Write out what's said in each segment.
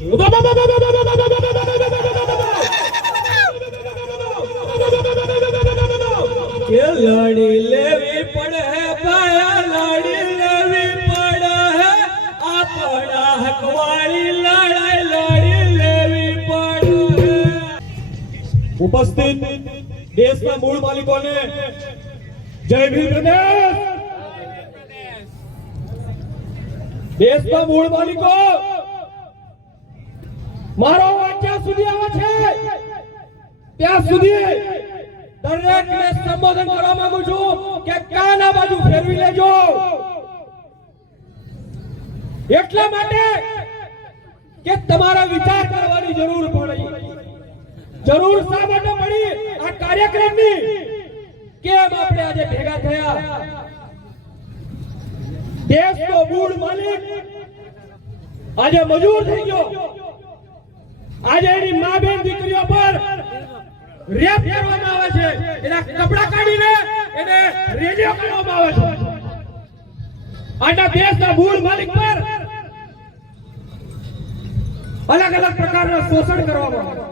કે લડી લેવી પડે પાયા લડી લેવી પડે આપણા હકવાળી લડાઈ લડી લેવી પડે। ઉપસ્થિત દેશના મૂળ માલિકોને જય ભીમ પ્રદેશ। દેશના મૂળ માલિકો મારો વાક્ય સુધી આવે છે ત્યાં સુધી દરેકને સંબોધન કરવા માંગુ છું કે કાન આ બાજુ ફેરવી લેજો। એટલા માટે કે તમારા વિચાર કરવાની જરૂર પડી। જરૂર શા માટે પડી આ કાર્યક્રમની? કેમ આપણે આજે ભેગા થયા? દેશનો મૂળ માલિક આજે મજૂર થઈ ગયો। આજે એની મા બેન દીકરીઓ પર રેપ કરવામાં આવે છે, એના કપડા કાઢીને એને રેડિયો કરવામાં આવે છે। આના દેશના મૂળ માલિક પર અલગ અલગ પ્રકારના શોષણ કરવામાં આવે।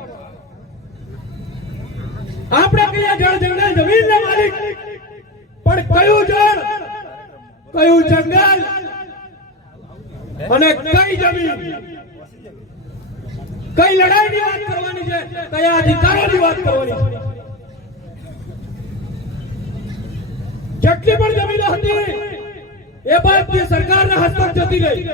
આપણે કહીએ જળ જંગલ જમીનના માલિક, પણ કયું જળ, કયું જંગલ અને કઈ જમીન, કઈ લડાઈની વાત કરવાની છે, કયા અધિકારોની વાત કરવાની છે? જેટલી પણ જમીનો હતી એ ભારતીય સરકારના હસ્તક જતી રહી।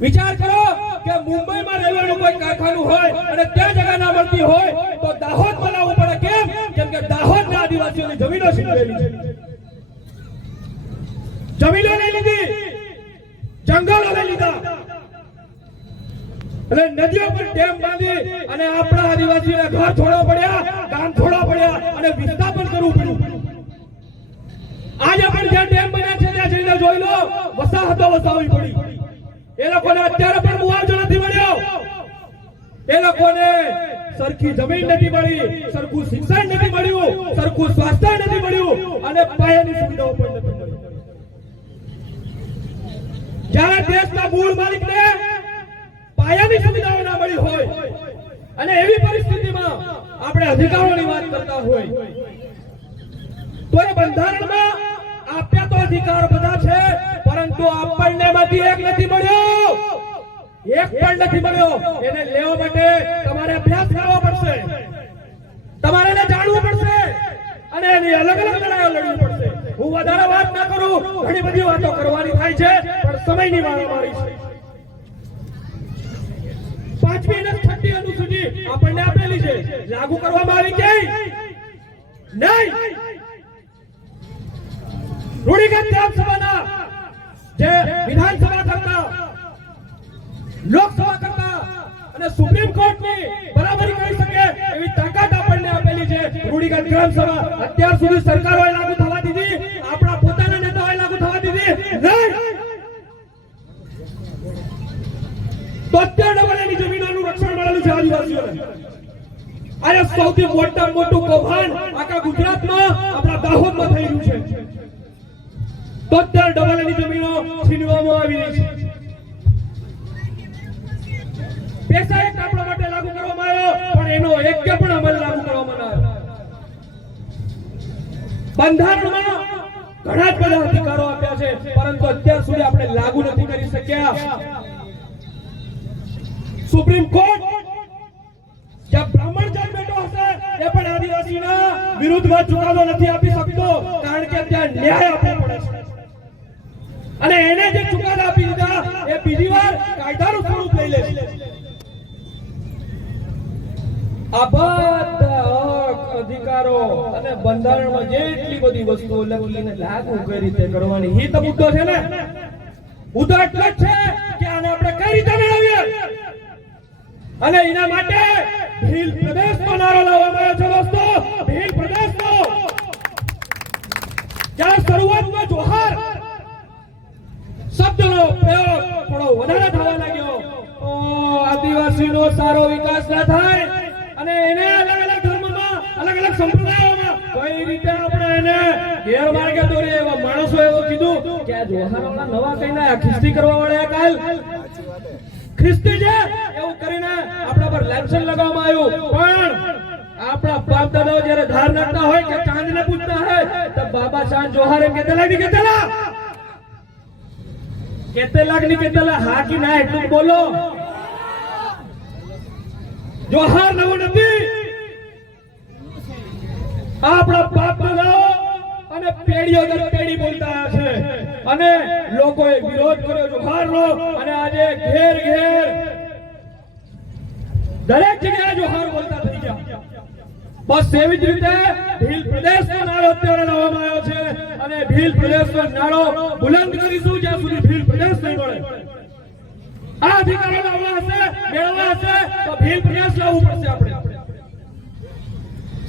વિચાર કરો કે મુંબઈમાં રેલવેનું કોઈ કારખાનું હોય અને ત્યાં જગ્યા ના મળતી હોય તો દાહોદ બનાવવું પડે। કેમ? કેમ કે દાહોદના આદિવાસીઓની જમીનો છીનવેલી છે। જમીનો નહીં લીધી, જંગલો નહીં લીધા અને નદીઓ પર ડેમ બાંધી અને આપણા આદિવાસીઓને ઘર છોડવા પડ્યા, ગામ છોડવા પડ્યા અને વિસ્થાપન કરવું પડ્યું। આજે પણ જ્યાં ડેમ બન્યા છે ત્યાં જઈને જોઈ લો, વસાહતો વસાવવી પડી। એ લોકોને અત્યારે પણ મુઆવજો નથી મળ્યો, એ લોકોને સરખી જમીન નથી મળી, સરખું શિક્ષણ નથી મળ્યું, સરખું સ્વાસ્થ્ય નથી મળ્યું અને પાયાની સુવિધાઓ પણ નથી મળી। જ્યારે દેશના મૂળ માલિકને પાયાની સુવિધાઓ ના મળી હોય અને એવી પરિસ્થિતિમાં આપણે અધિકારોની વાત કરતા હોય તો એ બંધારણમાં આપ્યા તો અધિકાર બધા છે, પરંતુ આપણને માંથી એક નથી મળ્યો, એક પણ નથી મળ્યો। એને લેવા માટે તમારે અભ્યાસ કરવો પડશે, તમારે એને જાણવું પડશે અને એની અલગ અલગ લડાઈઓ લડવી પડશે। હું વધારે વાત ના કરું, ઘણી બધી વાતો કરવાની થાય છે પણ સમયની મારામારી છે। 5મી અને 6મી અનુસૂચિ આપણને આપેલી છે, લાગુ કરવામાં આવી કે નહીં? રૂઢિગત ગ્રામસભાના જે વિધાનસભા કરતા, લોકસભા કરતા અને સુપ્રીમ કોર્ટની બરાબરી કરી શકે એવી તાકાત આપણને આપેલી છે રૂઢિગત ગ્રામસભા। અત્યાર સુધી સરકારોએ લાગુ થવા દીધી, આપણા પોતાના નેતાઓએ લાગુ થવા દીધી નહીં। તો અત્યારે ડબલની જમીનોનું રક્ષણ મળેલું છે આદિવાસીઓને। આજે સૌથી મોટું કૌભાંડ આખા ગુજરાતમાં આપણા દાહોદમાં થઈ રહ્યું છે। તો અત્યારે ડબલની જમીનો છીનવામાં આવી રહી છે। પૈસા એક આપણા માટે લાગુ કરવામાં આવ્યો પણ એનો એક પણ અમલ લાગુ કરવામાં આવ્યો। બંધારણમાં ઘણા જ બધા અધિકારો આપ્યા છે પરંતુ અત્યાર સુધી આપણે લાગુ નથી કરી શક્યા। સુપ્રીમ કોર્ટ જ્યાં બ્રાહ્મણ જાત બેઠો હશે એ પણ આદિવાસીના વિરુદ્ધમાં ચુકાદો નથી આપી શકતો, કારણ કે ત્યાં ન્યાય આપવો પડે છે અને એને જે ચુકાદા આપી દીધા એ બીજી વાર કાયદાનું સ્વરૂપ લઈ લે છે। આ બધા અધિકારો અને બંધારણમાં જેટલી બધી વસ્તુઓ લખીને લાગુ કઈ રીતે કરવાની એ તો મુદ્દો છે ને। મુદ્દો એટલો જ છે કે આને આપણે કઈ રીતે મેળવીએ અને એના માટે ભીલ પ્રદેશનો નારો લાવવામાં આવ્યો છે દોસ્તો। ભીલ પ્રદેશનો જ્યારે શરૂઆતમાં જોહાર શબ્દનો પ્રયોગ થોડો વધારે થવા લાગ્યો તો આદિવાસીનો સારો વિકાસ ના થાય અને એને અલગ અલગ ધર્મમાં, અલગ અલગ સંપ્રદાયોમાં કઈ રીતે આપણે એને ગેરમાર્ગે દોરીએ એવા માણસો એવું કીધું કે આ જોહારોના નવા કઈ ના ખિસ્તી કરવા વાળા કાલ ખ્રિસ્તી છે એવું કરીને આપણા પર લાયસન્સ લગાવવામાં આવ્યું, પણ આપણા બાપ દાદાઓ જ્યારે ધાર નાખતા હોય કે ચાંદને પૂછતા હોય તો બાબા ચાંદ જોહાર એમ કેટલા ની કેટલા ની કેટલા હા કે ના એટલું બોલો. જોહાર નવો નથી. આપણા બાપ દાદાઓ અને પેઢીઓ દર પેઢી બોલતા આવ્યા છે અને લોકોએ વિરોધ કર્યો જોહારનો, અને આજે ઘેર ઘેર દરેક જગ્યાએ જોહાર બોલતા થઈ ગયા. બસ એવી જ રીતે ભીલ પ્રદેશનો નારો અત્યારે લાવવામાં આવ્યો છે અને ભીલ પ્રદેશનો નારો બુલંદ કરીશું જ્યાં સુધી ભીલ પ્રદેશ નહીં મળે. આ અધિકારો લાવવા હશે, મેળવવા હશે તો ભીલ પ્રદેશ લાવવું પડશે. આપણે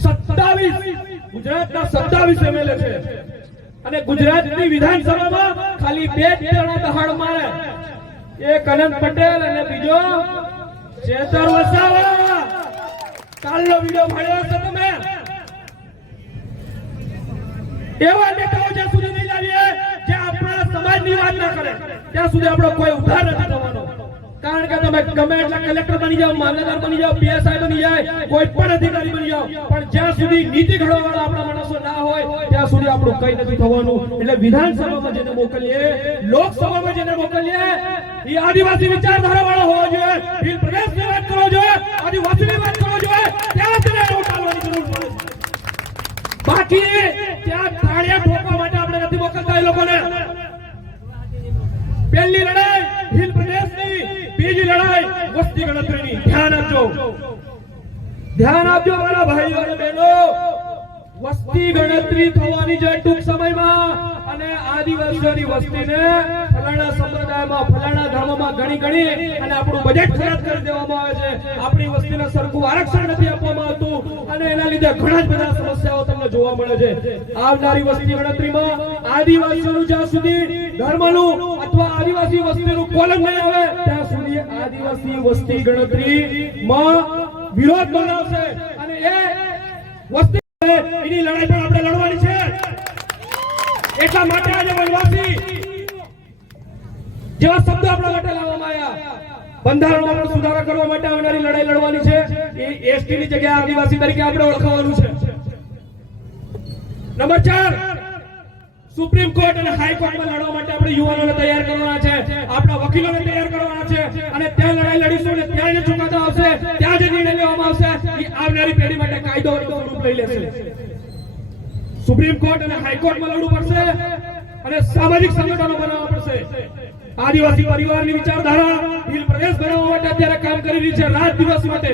27 ગુજરાતના 27 એમએલએ છે અને ગુજરાતની વિધાનસભામાં ખાલી 2 જણા દહાડ મારે, એક અનંત પટેલ અને બીજો ચેતર વસાવા. કાલનો વિડિયો મળ્યો છે તમે. એવા નેતાઓ જ્યાં સુધી નહીં લાવીએ જે આપણા સમાજની વાત ના કરે ત્યાં સુધી આપણો કોઈ ઉદ્ધાર નથી થવાનો. કારણ કે તમે ગમે એટલા કલેક્ટર બની જાઓ, મામલતદાર બની જાઓ, પીએસઆઈ બની જાય, કોઈ પણ અધિકારી બની જાઓ, પણ જ્યાં સુધી નીતિ ઘડવાવાળા આપણા માણસો ના હોય ત્યાં સુધી આપણું કઈ નથી થવાનું. એટલે વિધાનસભામાં જેને મોકલીએ, લોકસભામાં જેને મોકલીએ એ આદિવાસી વિચારધારા વાળો હોવો જોઈએ, ભીલ પ્રદેશની વાત કરવો જોઈએ, આદિવાસીની વાત કરવો જોઈએ. ત્યાં તેને ઉઠાવવાની જરૂર પડે. બાકી ત્યાં તાળિયા ઠોકવા માટે આપણે નથી મોકલતા એ લોકોને. પહેલી લડાઈ ભીલ પ્રદેશની, બીજી લડાઈ વસ્તી ગણતરીની. ધ્યાન આપજો, ધ્યાન આપજો મારા ભાઈઓ અને બહેનો. વસ્તી ગણતરી થવાની છે ટૂંક સમયમાં અને આદિવાસીઓની વસ્તીને ફલાણા સંપ્રદાયમાં, ફલાણા ધર્મમાં ગણી અને આપણું બજેટ ખરાબ કરી દેવામાં આવે છે. આપણી વસ્તીને સરખું આરક્ષણ નથી આપવામાં આવતું અને એના લીધે ઘણા જ બધા સમસ્યાઓ તમને જોવા મળે છે. આવનારી વસ્તી ગણતરીમાં આદિવાસીઓનું જ્યાં સુધી ધર્મનું અથવા આદિવાસી વસ્તીનું કોલમ નહીં આવે ત્યાં સુધી આદિવાસી વસ્તી ગણતરીમાં વિરોધ બનાવશે અને એ વસ્તી એની લડાઈ પણ આપણે લડવાની છે. એટલા માટે આજે વનવાસી જેવા શબ્દો આપણા માટે લાવવામાં આવ્યા. બંધારણમાં પણ સુધારા કરવા માટે આવનારી લડાઈ લડવાની છે. એ એસટી ની જગ્યાએ આદિવાસી તરીકે આપણે ઓળખાવાનું છે. નંબર 4, સુપ્રીમ કોર્ટ અને હાઈકોર્ટમાં લડવા માટે આપણે યુવાનોને તૈયાર કરવાના છે, આપણા વકીલોને તૈયાર કરવાના છે અને ત્યાં લડાઈ લડીશું અને ત્યાં જે ચુકાદા આવશે, ત્યાં જે નિર્ણય લેવામાં આવશે એ આવનારી પેઢી માટે કાયદો સ્વરૂપ લઈ લેશે. સુપ્રીમ કોર્ટ અને હાઈકોર્ટમાં લડવું પડશે અને સામાજિક સંગઠનો બનાવવા પડશે. આદિવાસી પરિવારની વિચારધારા ભીલ પ્રદેશ બનાવવા માટે અત્યારે કામ કરી રહી છે, રાત દિવસ માટે.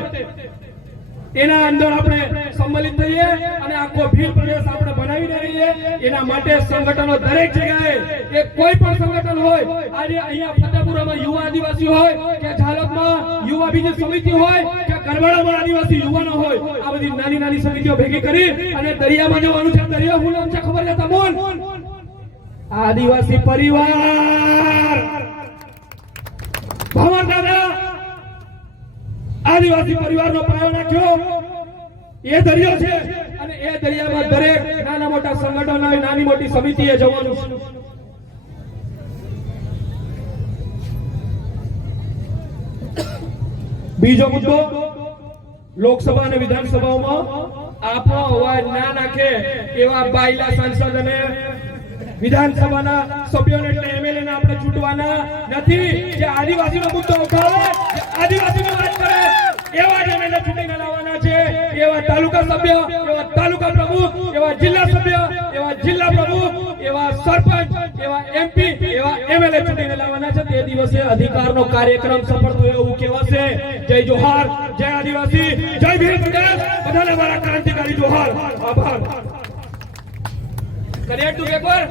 એના અંદર આપણે સંમલિત થઈએ અને આખો ભીલ પ્રદેશ આપણે બનાવી રહીએ. એના માટે સંગઠનો દરેક જગ્યાએ, એ કોઈ પણ સંગઠન હોય, આજે અહીંયા ફતેપુરામાં યુવા આદિવાસી હોય કે ઝાલોદમાં યુવા બીજી સમિતિ હોય કે ગરબાડામાં આદિવાસી યુવાનો હોય, આ બધી નાની નાની સમિતિઓ ભેગી કરી અને દરિયામાં જવાનું છે. દરિયા શું નામ છે ખબર છે તમને? આદિવાસી પરિવાર. ભવન દાદા આદિવાસી પરિવારનો પાયો નાખ્યો એ દરિયો છે અને એ દરિયામાં દરેક નાના મોટા સંગઠનો, નાની મોટી સમિતિએ જવાનું છે. બીજો મુદ્દો, લોકસભા અને વિધાનસભાઓમાં આપણો અવાજ ના નાખે એવા બાયલા સાંસદ અને વિધાનસભાના સભ્યોને એટલે એમએલએ ને આપણે ચૂંટવાના નથી. જે આદિવાસીનો મુદ્દો ઉઠાવે, આદિવાસીની વાત કરે એવા જ એમએલએ ચૂંટીને લાવવાના છે. એવા તાલુકા સભ્ય, એવા તાલુકા પ્રમુખ, એવા જિલ્લા સભ્ય, એવા જિલ્લા પ્રમુખ, એવા સરપંચ, એવા એમપી, એવા એમએલએ ચૂંટીને લાવવાના છે. તે દિવસે અધિકારનો કાર્યક્રમ સફળ થયો એવું કહેવાશે. જય જોહાર, જય આદિવાસી, જય ભીલ પ્રદેશ. બધાને મારા ક્રાંતિકારી જોહાર. આભાર. કરીએ તું એકવાર.